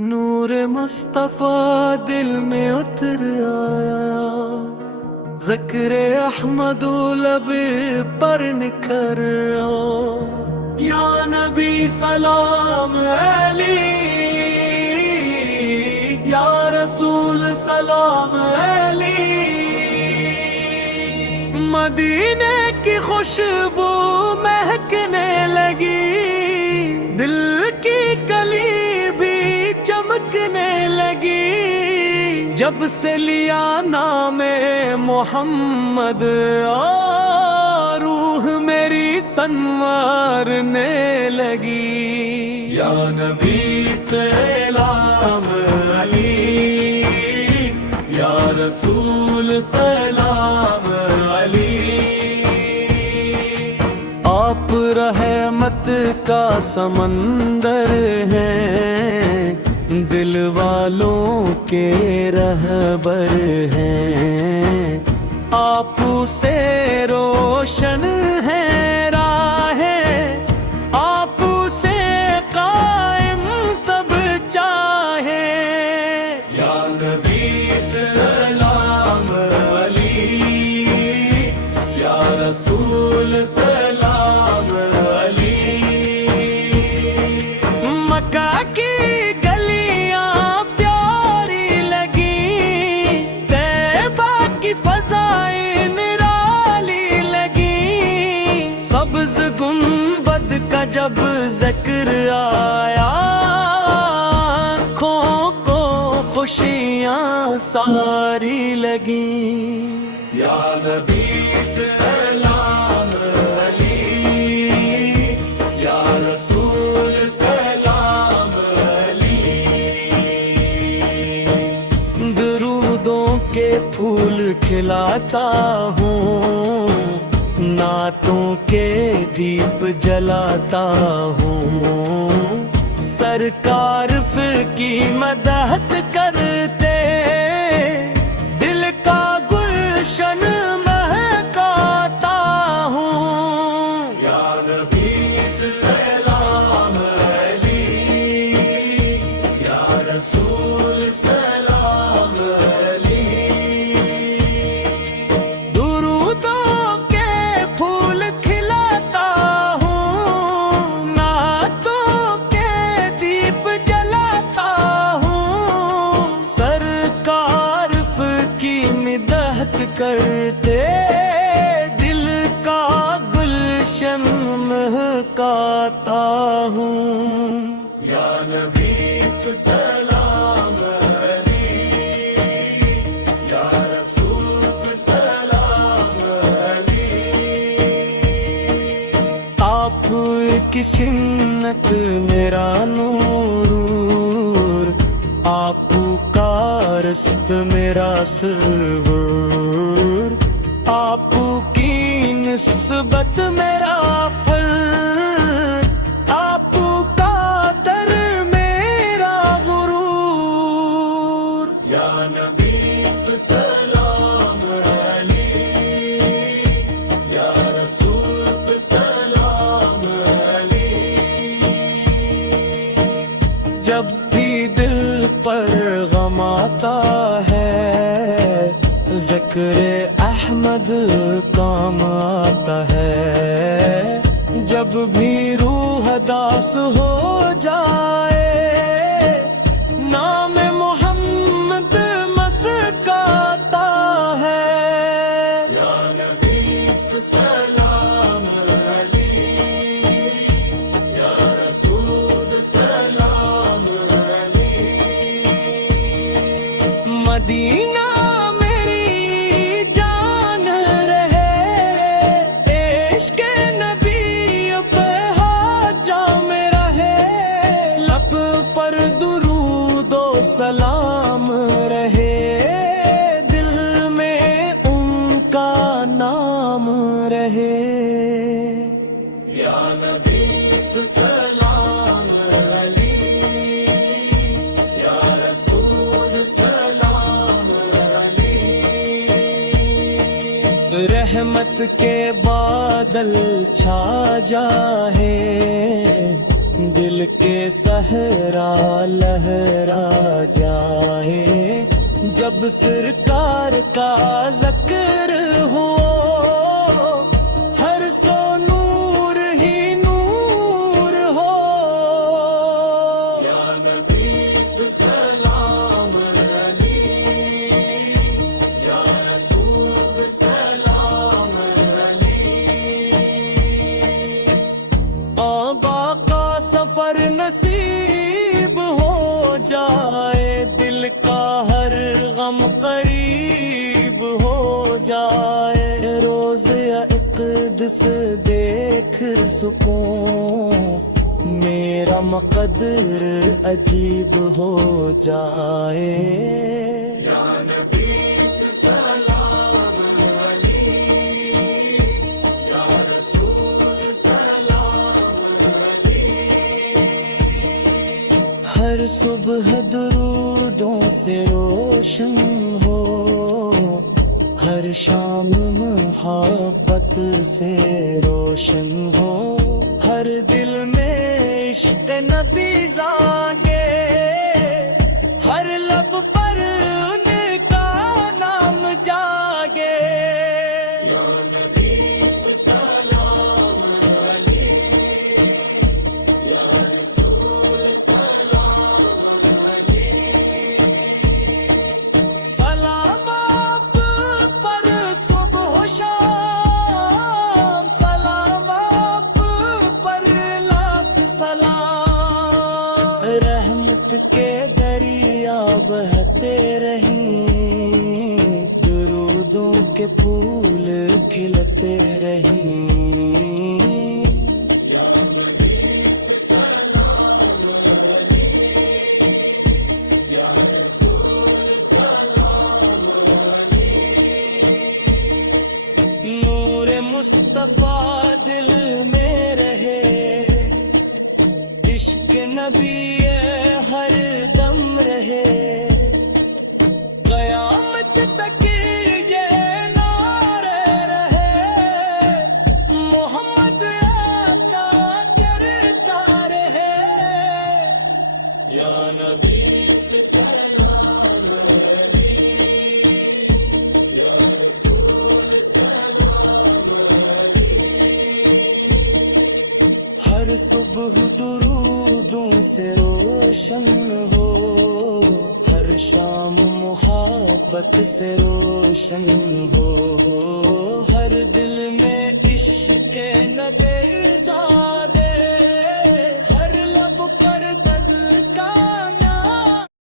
نور مصطفیٰ دل میں اتر آیا، ذکر احمد لب پر نکھر آیا۔ یا نبی سلام علی، یا رسول سلام علی۔ مدینے کی خوشبو مہکنے لگی، دل کی کلی بھی چمکنے لگی، جب سے لیا نام محمد روح میری سنوارنے لگی۔ یا نبی سلام علی، یا رسول سلام علی۔ آپ رحمت کا سمندر ہیں، دل والوں کے رہبر ہیں، آپ سے روشن ہے راہیں، آپ سے قائم سب چاہیں۔ یا نبی سلام علی، یا رسول سلام علی۔ مکہ کی گلیاں پیاری لگی، طیبہ کی فضائیں نرالی لگی، سبز گنبد کا جب ذکر آیا، آنکھوں کو خوشیاں ساری لگیں۔ یا نبی سلام علی، یا رسول سلام علی۔ درودوں کے پھول کھلاتا ہوں، نعتوں کے دیپ جلاتا ہوں، سرکار پھر کی مدحت کرتے، دل کا گلشن مہکاتا ہوں۔ یا نبی سلام علی، یا رسول سلام علی۔ درودوں کے پھول کھلاتا ہوں، نعتوں کے دیپ جلاتا ہوں، سرکار کی مدحت کرتے، دل کا گلشن مہکاتا ہوں۔ یا نبی سلام علی، یا رسول سلام علی۔ آپ کی سنت میرا نور، آپ کا رست میرا سرور، آپ کی نسبت میرا فر، آپ کا در میرا غرور۔ یا نبی سلام علی، یا رسول سلام علی۔ جب بھی دل پر غم آتا ہے، ذکر احمد کام آتا ہے، جب بھی روح اداس ہو جائے، نام محمد مسکاتا ہے۔ یا نبی سلام علی، یا رسول سلام علی۔ مدینہ میری جان رہے، عشق نبی پہ حاجہ میں رہے، لب پر درود و سلام رہے، دل میں ان کا نام رہے۔ یا نبی سلام علی، یا رسول سلام علی۔ رحمت کے بادل چھا جائے، دل دل کے صحرا لہرا جائے جب سرکار کا ذکر ہو ہر سو نور ہی نور ہو یا نبی سلام علی یا رسول سلام علی آبا کا سفر نصیب ہو جائے دل کا ہر غم قریب ہو جائے روز اقدس دیکھ سکوں میرا مقدر عجیب ہو جائے یا نبی سلام علی یا رسول سلام علی ہر صبح درودوں سے روشن ہو ہر شام محبت سے روشن ہو ہر دل میں عشق نبی جاگے ہر لب پر ان کا نام جاگے یا نبی سلام علی یا رسول سلام علی سلام آپ پر صبح و شام سلام آپ پر لاکھ سلام رحمت کے دریا بہتے رہیں درودوں کے پھول کھلتے رہیں یا نبی سلام علی یا رسول سلام علی نور مصطفیٰ دل میں رہے عشق نبی ہر دم رہے قیامت تک یہ نعرے رہے محمد آقا کرتا رہے یا نبی سلام علی یا رسول سلام علی ہر صبح درودوں سے روشن ہو ہر شام محبت سے روشن ہو ہر دل میں عشق نبی زادہ